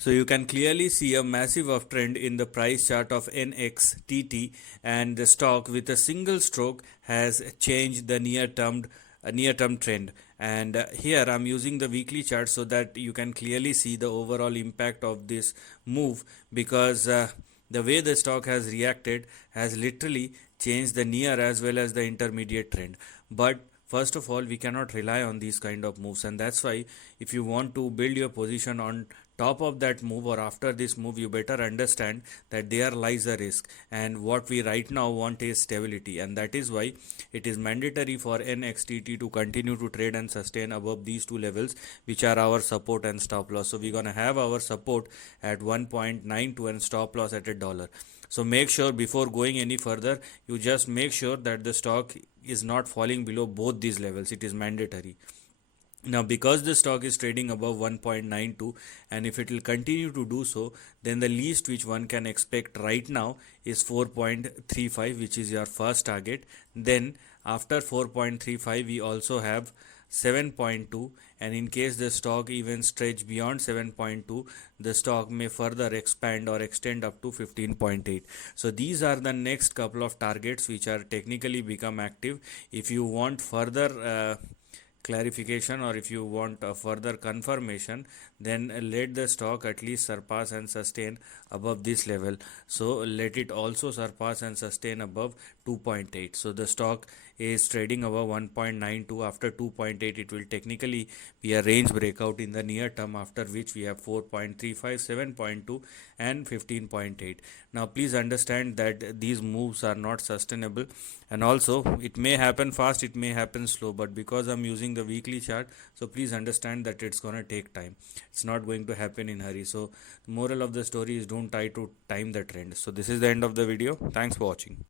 So you can clearly see a massive uptrend in the price chart of NXTT, and the stock with a single stroke has changed the near term trend. And here I'm using the weekly chart so that you can clearly see the overall impact of this move, because the way the stock has reacted has literally changed the near as well as the intermediate trend. But first of all, we cannot rely on these kind of moves, and that's why if you want to build your position on top of that move or after this move, you better understand that there lies a risk, and what we right now want is stability, and that is why it is mandatory for NXTT to continue to trade and sustain above these two levels, which are our support and stop loss. So we're gonna have our support at 1.92 and stop loss at $1. So make sure before going any further, you just make sure that the stock is not falling below both these levels. It is mandatory. Now, because the stock is trading above 1.92, and if it will continue to do so, then the least which one can expect right now is 4.35, which is your first target. Then after 4.35, we also have 7.2, and in case the stock even stretch beyond 7.2, the stock may further expand or extend up to 15.8. So these are the next couple of targets which are technically become active. If you want further clarification, or if you want a further confirmation, then let the stock at least surpass and sustain above this level. So let it also surpass and sustain above 2.8. So the stock is trading above 1.92. After 2.8, it will technically be a range breakout in the near term, after which we have 4.35, 7.2 and 15.8. Now please understand that these moves are not sustainable, and also it may happen fast, it may happen slow, but because I'm using the weekly chart, so please understand that it's gonna take time. It's not going to happen in hurry. So the moral of the story is don't try to time the trend. So this is the end of the video. Thanks for watching.